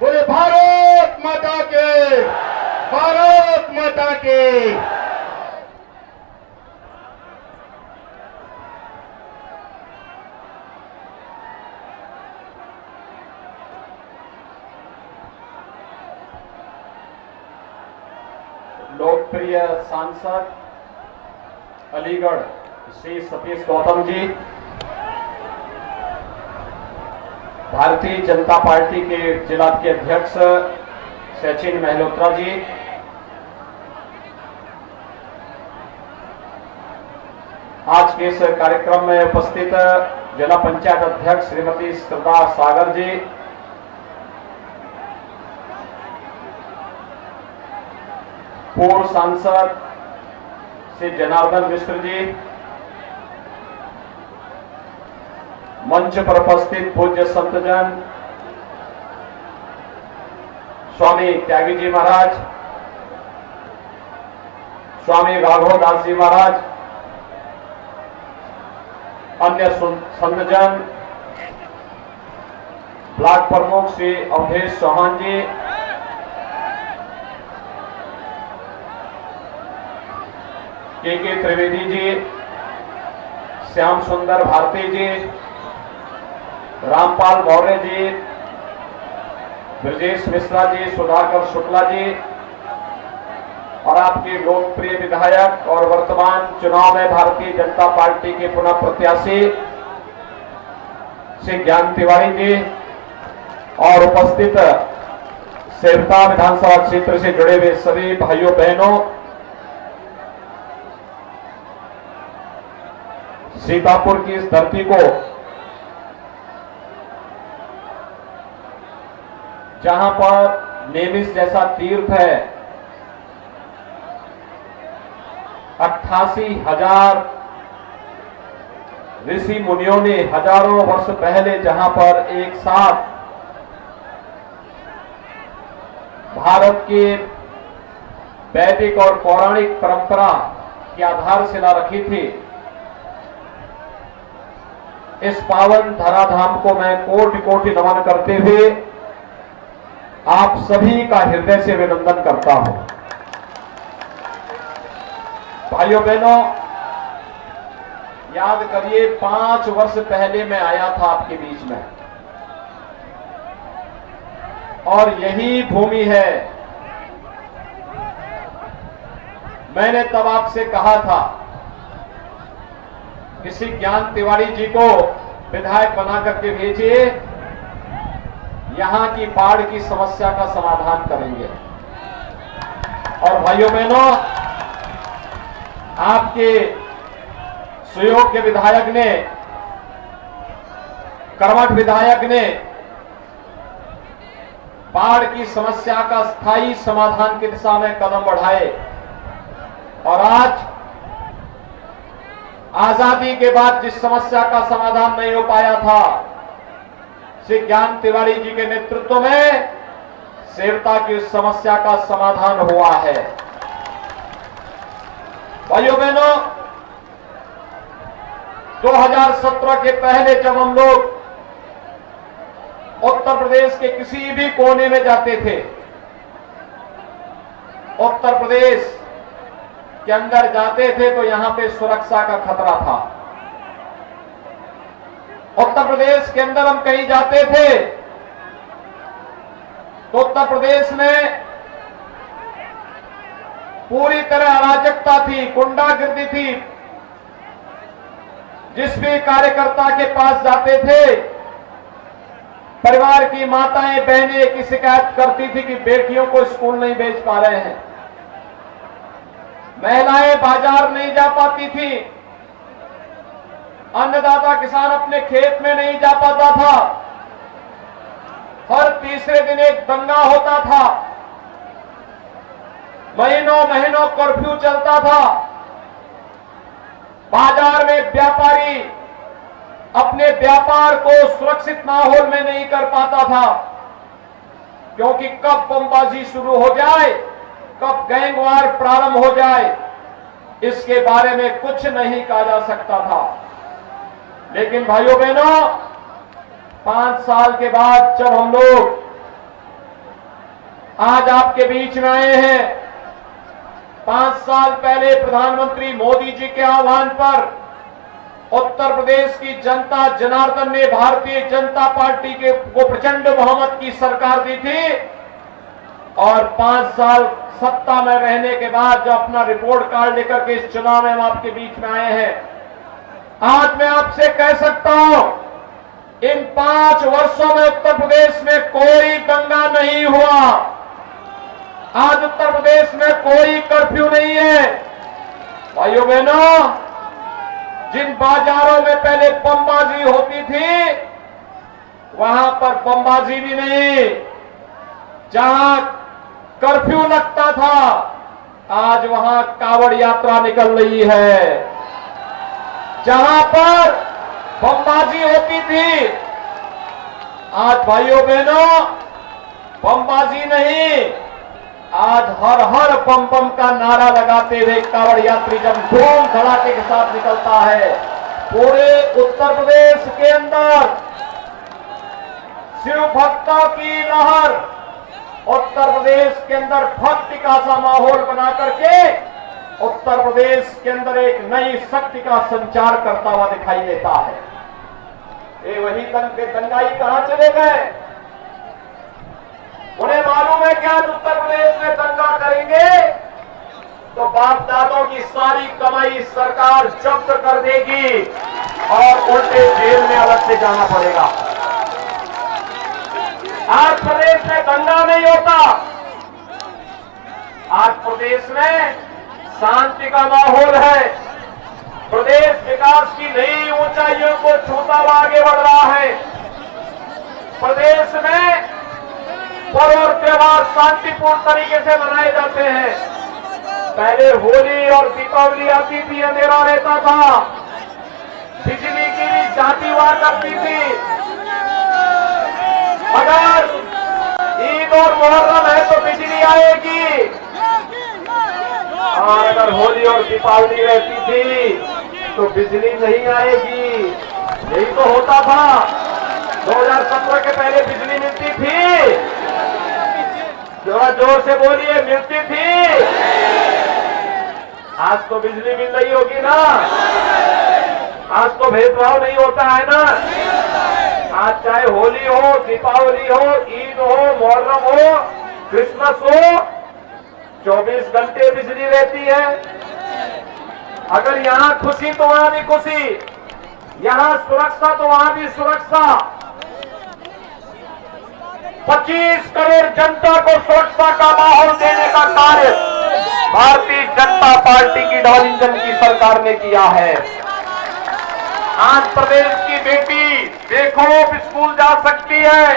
बोले भारत माता के, भारत माता के। लोकप्रिय सांसद अलीगढ़ श्री सतीश गौतम जी, भारतीय जनता पार्टी के जिला के अध्यक्ष सचिन महलोत्रा जी, आज के इस कार्यक्रम में उपस्थित जिला पंचायत अध्यक्ष श्रीमती श्रद्धा सागर जी, पूर्व सांसद श्री जनार्दन मिश्र जी, मंच पर उपस्थित पूज्य संतजन स्वामी त्यागी जी महाराज, स्वामी राघव दास जी महाराज, अन्य संतजन, ब्लॉक प्रमुख श्री अवधेश चौहान जी, के त्रिवेदी जी, श्याम सुंदर भारती जी, रामपाल मौर्य जी, ब्रजेश मिश्रा जी, सुधाकर शुक्ला जी और आपके लोकप्रिय विधायक और वर्तमान चुनाव में भारतीय जनता पार्टी के पुनः प्रत्याशी श्री ज्ञान तिवारी जी और उपस्थित सेवता विधानसभा क्षेत्र से जुड़े हुए सभी भाइयों बहनों, सीतापुर की इस धरती को जहां पर नेमिष जैसा तीर्थ है, 88,000 ऋषि मुनियों ने हजारों वर्ष पहले जहां पर एक साथ भारत की वैदिक और पौराणिक परंपरा की आधारशिला रखी थी, इस पावन धराधाम को मैं कोटि कोटि नमन करते हुए आप सभी का हृदय से अभिनंदन करता हूं। भाइयों बहनों, याद करिए 5 वर्ष पहले मैं आया था आपके बीच में और यही भूमि है। मैंने तब आपसे कहा था किसी ज्ञान तिवारी जी को विधायक बना करके भेजिए, यहां की बाढ़ की समस्या का समाधान करेंगे। और भाइयों बहनों, आपके सुयोग्य विधायक ने, कर्मठ विधायक ने बाढ़ की समस्या का स्थायी समाधान की दिशा में कदम बढ़ाए और आज आजादी के बाद जिस समस्या का समाधान नहीं हो पाया था, श्री ज्ञान तिवारी जी के नेतृत्व में सेवता की उस समस्या का समाधान हुआ है। भाइयों बहनों, 2017 के पहले जब हम लोग उत्तर प्रदेश के किसी भी कोने में जाते थे, उत्तर प्रदेश के अंदर जाते थे तो यहां पे सुरक्षा का खतरा था। उत्तर प्रदेश के अंदर हम कहीं जाते थे तो उत्तर प्रदेश में पूरी तरह अराजकता थी, गुंडागर्दी थी। जिस भी कार्यकर्ता के पास जाते थे, परिवार की माताएं बहनें की शिकायत करती थी कि बेटियों को स्कूल नहीं भेज पा रहे हैं, महिलाएं बाजार नहीं जा पाती थी, अन्नदाता किसान अपने खेत में नहीं जा पाता था, हर तीसरे दिन एक दंगा होता था, महीनों महीनों कर्फ्यू चलता था, बाजार में व्यापारी अपने व्यापार को सुरक्षित माहौल में नहीं कर पाता था, क्योंकि कब बमबाजी शुरू हो जाए, कब गैंगवार प्रारंभ हो जाए, इसके बारे में कुछ नहीं कहा जा सकता था। लेकिन भाइयों बहनों, 5 साल के बाद जब हम लोग आज आपके बीच में आए हैं। 5 साल पहले प्रधानमंत्री मोदी जी के आह्वान पर उत्तर प्रदेश की जनता जनार्दन ने भारतीय जनता पार्टी को प्रचंड बहुमत की सरकार दी थी और 5 साल सत्ता में रहने के बाद जो अपना रिपोर्ट कार्ड लेकर के इस चुनाव में हम आपके बीच में आए हैं। आज मैं आपसे कह सकता हूं, इन 5 वर्षों में उत्तर प्रदेश में कोई दंगा नहीं हुआ। आज उत्तर प्रदेश में कोई कर्फ्यू नहीं है। भाइयों बहनों, जिन बाजारों में पहले बमबाजी होती थी वहां पर बमबाजी भी नहीं। जहां कर्फ्यू लगता था आज वहां कावड़ यात्रा निकल रही है। जहां पर बमबाजी होती थी आज भाइयों बहनों बमबाजी नहीं, आज हर हर बम बम का नारा लगाते हुए कावड़ यात्री जब धूम धड़ाके के साथ निकलता है, पूरे उत्तर प्रदेश के अंदर शिव भक्तों की लहर, उत्तर प्रदेश के अंदर भक्ति का सा माहौल बना करके उत्तर प्रदेश के अंदर एक नई शक्ति का संचार करता हुआ दिखाई देता है। ये वही दंगाई कहां चले गए? उन्हें मालूम है कि आज उत्तर प्रदेश में दंगा करेंगे तो बाप दादों की सारी कमाई सरकार जब्त कर देगी और उल्टे जेल में अलग से जाना पड़ेगा। आज प्रदेश में दंगा नहीं होता। आज प्रदेश में शांति का माहौल है। प्रदेश विकास की नई ऊंचाइयों को छूता हुआ आगे बढ़ रहा है। प्रदेश में पर्व और त्योहार शांतिपूर्ण तरीके से मनाए जाते हैं। पहले होली और दीपावली आती थी, अंधेरा रहता था, बिजली की भी जाती हुआ करती थी। अगर ईद और मुहर्रम है तो बिजली आएगी और अगर होली और दीपावली रहती थी तो बिजली नहीं आएगी। यही तो होता था। 2017 के पहले बिजली मिलती थी, जरा जोर से बोलिए, मिलती थी। आज तो बिजली मिल रही होगी ना। आज तो भेदभाव नहीं होता है ना। आज चाहे होली हो, दीपावली हो, ईद हो, मुहर्रम हो, क्रिसमस हो, 24 घंटे बिजली रहती है। अगर यहां खुशी तो वहां भी खुशी, यहां सुरक्षा तो वहां भी सुरक्षा। 25 करोड़ जनता को सुरक्षा का माहौल देने का कार्य भारतीय जनता पार्टी की डबल इंजन की सरकार ने किया है। आज प्रदेश की बेटी बेखौफ स्कूल जा सकती है।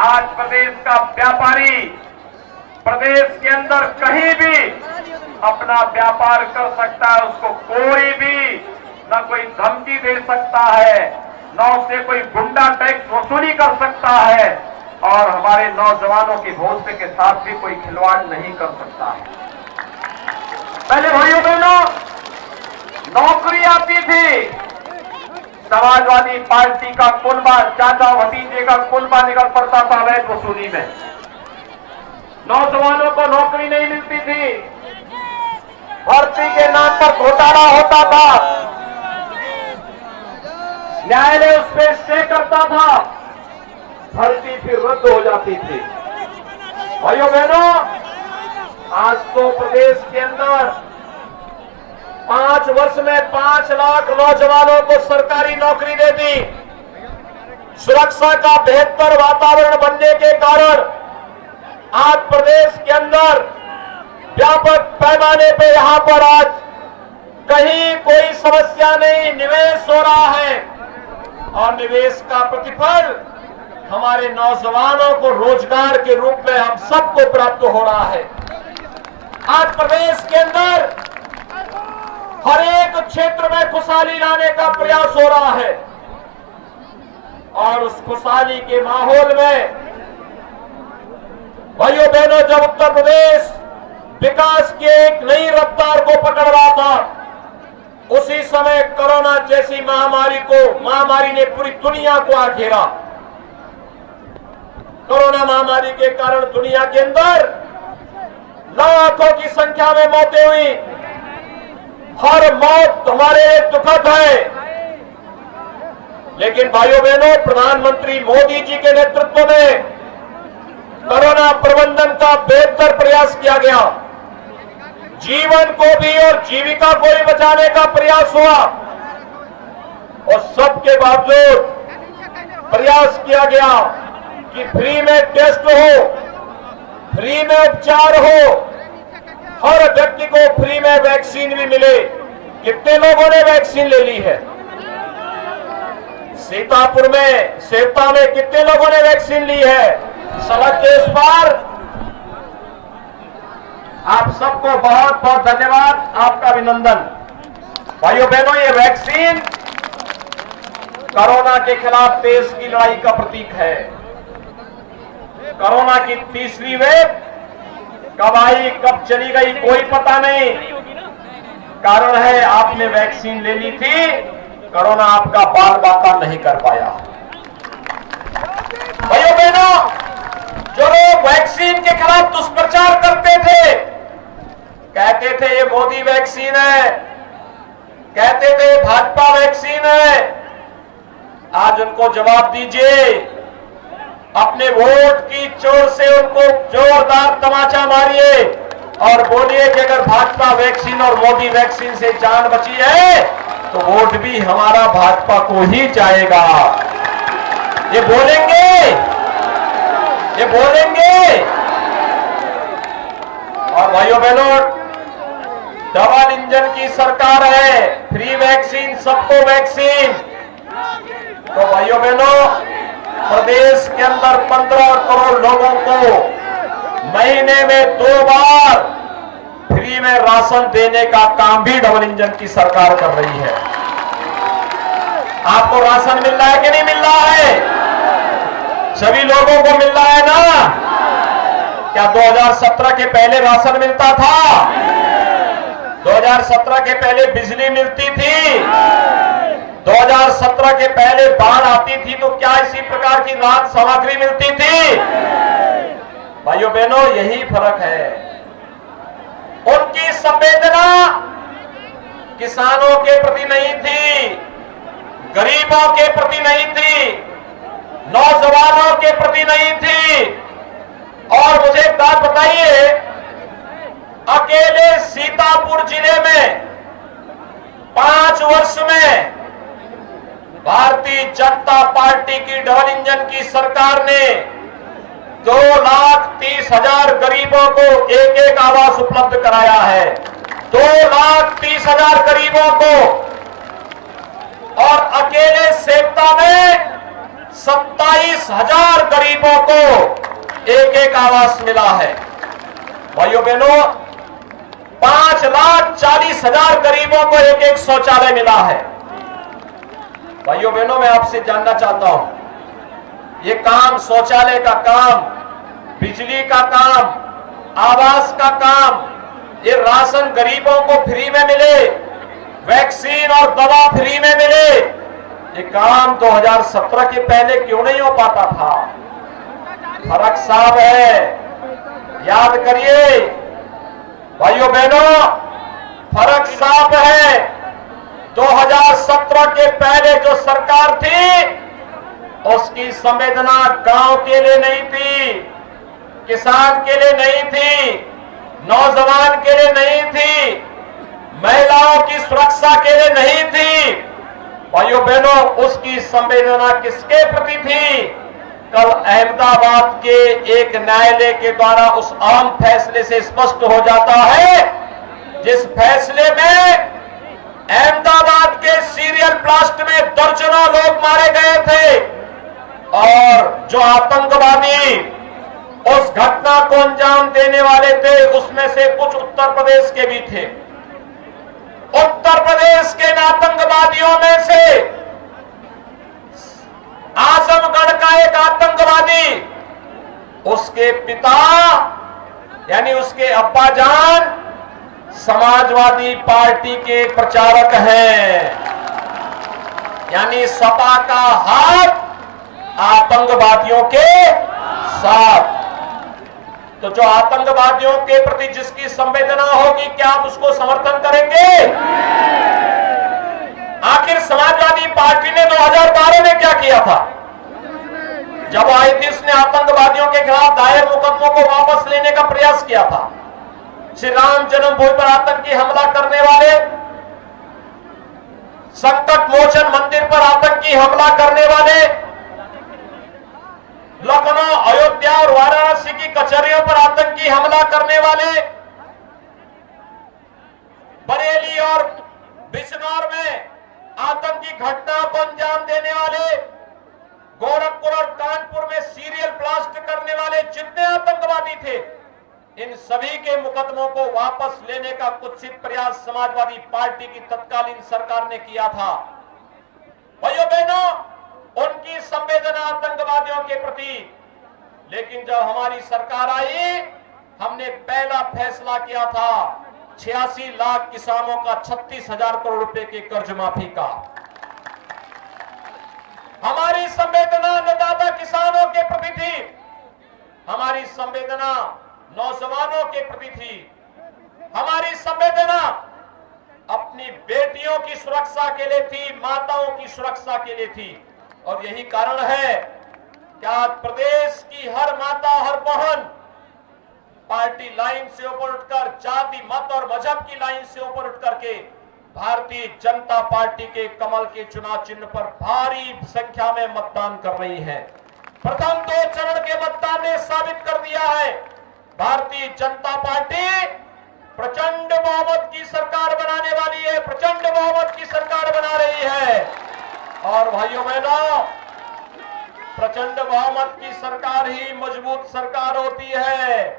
आज प्रदेश का व्यापारी प्रदेश के अंदर कहीं भी अपना व्यापार कर सकता है। उसको कोई भी न कोई धमकी दे सकता है, न उससे कोई गुंडा टैक्स वसूली कर सकता है और हमारे नौजवानों के भविष्य के साथ भी कोई खिलवाड़ नहीं कर सकता है। पहले भाइयों बहनों नौकरी आती थी, समाजवादी पार्टी का कुनबा, चाचा भतीजे का कुनबा निकल पड़ता था अवैध वसूली में। नौजवानों को नौकरी नहीं मिलती थी, भर्ती के नाम पर घोटाला होता था, न्यायालय उस पर स्टे करता था, भर्ती फिर रद्द हो जाती थी। भाइयों बहनों, आज तो प्रदेश के अंदर 5 वर्ष में 5 लाख नौजवानों को सरकारी नौकरी दे दी। सुरक्षा का बेहतर वातावरण बनने के कारण आज प्रदेश के अंदर व्यापक पैमाने पे यहां पर आज कहीं कोई समस्या नहीं, निवेश हो रहा है और निवेश का प्रतिफल हमारे नौजवानों को रोजगार के रूप में हम सबको प्राप्त हो रहा है। आज प्रदेश के अंदर हर एक क्षेत्र में खुशहाली लाने का प्रयास हो रहा है और उस खुशहाली के माहौल में भाइयों बहनों, जब उत्तर प्रदेश विकास की एक नई रफ्तार को पकड़ रहा था, उसी समय कोरोना जैसी महामारी ने पूरी दुनिया को घेरा। कोरोना महामारी के कारण दुनिया के अंदर लाखों की संख्या में मौतें हुई। हर मौत हमारे लिए दुखद है, लेकिन भाइयों बहनों, प्रधानमंत्री मोदी जी के नेतृत्व में कोरोना प्रबंधन का बेहतर प्रयास किया गया। जीवन को भी और जीविका को भी बचाने का प्रयास हुआ और सबके बावजूद प्रयास किया गया कि फ्री में टेस्ट हो, फ्री में उपचार हो, हर व्यक्ति को फ्री में वैक्सीन भी मिले। कितने लोगों ने वैक्सीन ले ली है? सीतापुर में, सेवता में कितने लोगों ने वैक्सीन ली है? सड़क के इस पार आप सबको बहुत बहुत धन्यवाद, आपका अभिनंदन। भाइयों बहनों, ये वैक्सीन कोरोना के खिलाफ देश की लड़ाई का प्रतीक है। कोरोना की तीसरी वेव कब आई, कब चली गई, कोई पता नहीं। कारण है आपने वैक्सीन ले ली थी, कोरोना आपका बाल बाका नहीं कर पाया। भाइयों बहनों, जो लोग वैक्सीन के खिलाफ दुष्प्रचार करते थे, कहते थे ये मोदी वैक्सीन है, कहते थे ये भाजपा वैक्सीन है, आज उनको जवाब दीजिए। अपने वोट की चोर से उनको जोरदार तमाचा मारिए और बोलिए कि अगर भाजपा वैक्सीन और मोदी वैक्सीन से जान बची है तो वोट भी हमारा भाजपा को ही जाएगा। ये बोलेंगे, ये बोलेंगे। और भाइयों बहनों, डबल इंजन की सरकार है, फ्री वैक्सीन, सबको वैक्सीन। तो भाइयों बहनों, प्रदेश के अंदर 15 करोड़ लोगों को महीने में 2 बार फ्री में राशन देने का काम भी डबल इंजन की सरकार कर रही है। आपको राशन मिल रहा है कि नहीं मिल रहा है? सभी लोगों को मिल रहा है ना? क्या 2017 के पहले राशन मिलता था? 2017 के पहले बिजली मिलती थी? 2017 के पहले बाढ़ आती थी तो क्या इसी प्रकार की राहत सामग्री मिलती थी? भाइयों बहनों, यही फर्क है। उनकी संवेदना किसानों के प्रति नहीं थी, गरीबों के प्रति नहीं थी, नौजवानों के प्रति नहीं थी। और मुझे एक बात बताइए, अकेले सीतापुर जिले में 5 वर्ष में भारतीय जनता पार्टी की डबल इंजन की सरकार ने 2,30,000 गरीबों को एक आवास उपलब्ध कराया है। 2,30,000 गरीबों को। और अकेले सेवता में 27,000 गरीबों को एक आवास मिला है। भाइयों बहनों, 5,40,000 गरीबों को एक शौचालय मिला है। भाइयों बहनों, मैं आपसे जानना चाहता हूं, ये काम, शौचालय का काम, बिजली का काम, आवास का काम, ये राशन गरीबों को फ्री में मिले, वैक्सीन और दवा फ्री में मिले, ये काम 2017 के पहले क्यों नहीं हो पाता था? फर्क साफ है, याद करिए भाइयों बहनों, फर्क साफ है। 2017 के पहले जो सरकार थी उसकी संवेदना गांव के लिए नहीं थी, किसान के लिए नहीं थी, नौजवान के लिए नहीं थी, महिलाओं की सुरक्षा के लिए नहीं थी। भाइयों बहनों, उसकी संवेदना किसके प्रति थी? कल अहमदाबाद के एक न्यायालय के द्वारा उस अहम फैसले से स्पष्ट हो जाता है, जिस फैसले में अहमदाबाद के सीरियल ब्लास्ट में दर्जनों लोग मारे गए थे और जो आतंकवादी उस घटना को अंजाम देने वाले थे उसमें से कुछ उत्तर प्रदेश के भी थे। उत्तर प्रदेश के आतंकवादियों में से आजमगढ़ का एक आतंकवादी, उसके पिता यानी उसके अब्बाजान समाजवादी पार्टी के प्रचारक हैं, यानी सपा का हाथ आतंकवादियों के साथ। तो जो आतंकवादियों के प्रति जिसकी संवेदना होगी, क्या आप उसको समर्थन करेंगे? आखिर समाजवादी पार्टी ने 2012 में क्या किया था? जब आईटीएस ने आतंकवादियों के खिलाफ दायर मुकदमों को वापस लेने का प्रयास किया था, श्री राम जन्मभूमि पर आतंकी हमला करने वाले, संकट मोचन मंदिर पर आतंकी हमला करने वाले, लखनऊ, अयोध्या और वाराणसी की कचहरियों पर आतंकी हमला करने वाले, बरेली और बिजनौर में आतंकी घटना को अंजाम देने वाले, गोरखपुर और कानपुर में सीरियल ब्लास्ट करने वाले जितने आतंकवादी थे, इन सभी के मुकदमों को वापस लेने का कुत्सित प्रयास समाजवादी पार्टी की तत्कालीन सरकार ने किया था। भाइयों बहनों, उनकी संवेदना आतंकवादियों के प्रति, लेकिन जब हमारी सरकार आई, हमने पहला फैसला किया था 86 लाख किसानों का 36,000 करोड़ रुपए के कर्ज माफी का। हमारी संवेदना अन्नदाता किसानों के प्रति थी, हमारी संवेदना नौजवानों के प्रति थी, हमारी संवेदना अपनी बेटियों की सुरक्षा के लिए थी, माताओं की सुरक्षा के लिए थी। और यही कारण है कि आज प्रदेश की हर माता, हर बहन पार्टी लाइन से ऊपर उठकर, जाति, मत और मजहब की लाइन से ऊपर उठ करके भारतीय जनता पार्टी के कमल के चुनाव चिन्ह पर भारी संख्या में मतदान कर रही है। प्रथम 2 चरण के मतदान ने साबित कर दिया है, भारतीय जनता पार्टी प्रचंड बहुमत की सरकार बनाने वाली है, प्रचंड बहुमत की सरकार बना रही है। और भाइयों बहनों, प्रचंड बहुमत की सरकार ही मजबूत सरकार होती है।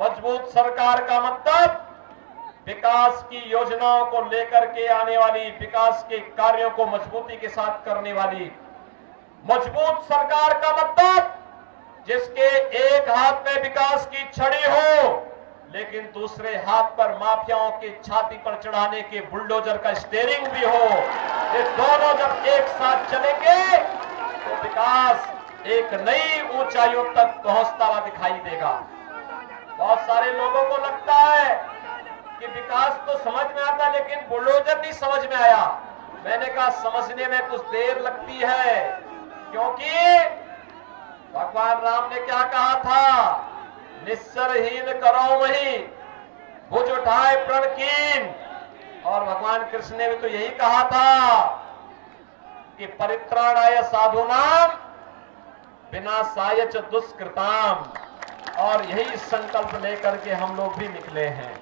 मजबूत सरकार का मतलब विकास की योजनाओं को लेकर के आने वाली, विकास के कार्यों को मजबूती के साथ करने वाली मजबूत सरकार का मतलब जिसके एक हाथ में विकास की छड़ी हो, लेकिन दूसरे हाथ पर माफियाओं की छाती पर चढ़ाने के बुलडोजर का स्टीयरिंग भी हो। ये दोनों जब एक साथ चलेंगे तो विकास एक नई ऊंचाइयों तक पहुंचता हुआ दिखाई देगा। बहुत सारे लोगों को लगता है कि विकास तो समझ में आता, लेकिन बुलडोजर नहीं समझ में आया। मैंने कहा समझने में कुछ देर लगती है, क्योंकि भगवान राम ने क्या कहा था, निस्सरहीन करो मही, भुज उठाए प्रण कीन। और भगवान कृष्ण ने भी तो यही कहा था कि परित्राणाय साधूनाम विनाशाय च दुष्कृताम। और यही संकल्प लेकर के हम लोग भी निकले हैं।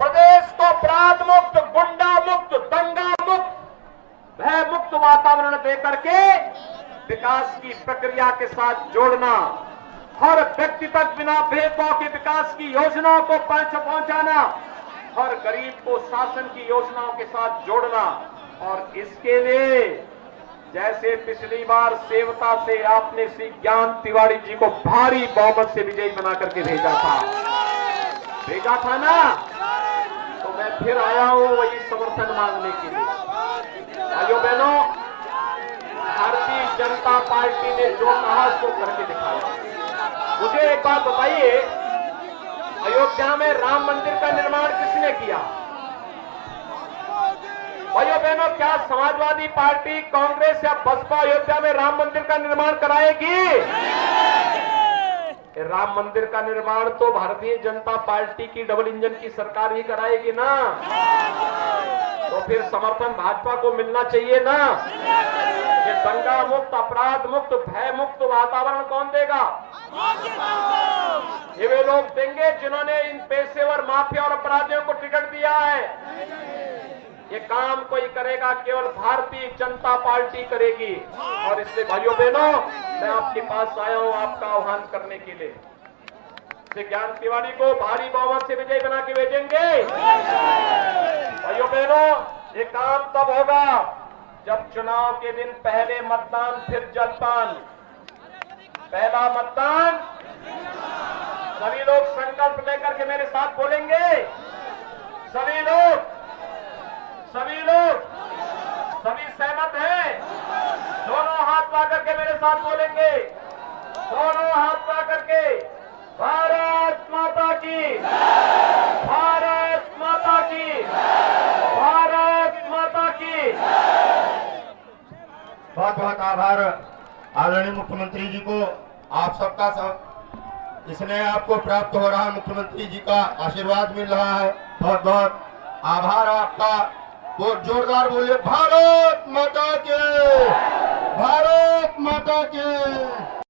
प्रदेश को अपराध मुक्त, गुंडा मुक्त, दंगा मुक्त, भय मुक्त वातावरण देकर के विकास की प्रक्रिया के साथ जोड़ना, हर व्यक्ति तक बिना भेदभाव के विकास की योजनाओं को पहुंचाना, हर गरीब को शासन की योजनाओं के साथ जोड़ना। और इसके लिए जैसे पिछली बार सेवता से आपने श्री ज्ञान तिवारी जी को भारी बहुमत से विजयी बना करके भेजा था ना, तो मैं फिर आया हूं वही समर्थन मांगने के लिए। भाइयों बहनों, भारतीय जनता पार्टी ने जो कहा उसको करके दिखाया। मुझे एक बात बताइए, अयोध्या में राम मंदिर का निर्माण किसने किया? भाइयों बहनों, क्या समाजवादी पार्टी, कांग्रेस या बसपा अयोध्या में राम मंदिर का निर्माण कराएगी? राम मंदिर का निर्माण तो भारतीय जनता पार्टी की डबल इंजन की सरकार ही कराएगी ना, तो फिर समर्थन भाजपा को मिलना चाहिए ना। ये दंगा मुक्त, अपराध मुक्त, भय मुक्त वातावरण कौन देगा? ये वे लोग देंगे जिन्होंने इन पेशेवर माफिया और अपराधियों को टिकट दिया है। ये काम कोई करेगा, केवल भारतीय जनता पार्टी करेगी। और इसलिए भाइयों बहनों, मैं आपके पास आया हूं आपका आह्वान करने के लिए। श्री ज्ञान तिवारी को भारी बहुमत से विजयी बना के भेजेंगे। भाइयों बहनों, ये काम तब होगा जब चुनाव के दिन पहले मतदान फिर जलपान। पहला मतदान, सभी लोग संकल्प लेकर के मेरे साथ बोलेंगे। सभी लोग सभी सहमत हैं? दोनों हाथ उठा करके मेरे साथ बोलेंगे, दोनों हाथ उठा करके, भारत माता की, भारत माता की, भारत माता की। बहुत बहुत आभार आदरणीय मुख्यमंत्री जी को। आप सबका इसमें आपको प्राप्त हो रहा है, मुख्यमंत्री जी का आशीर्वाद मिल रहा है। बहुत बहुत आभार आपका। वो जोरदार बोलिए, भारत माता के, भारत माता के।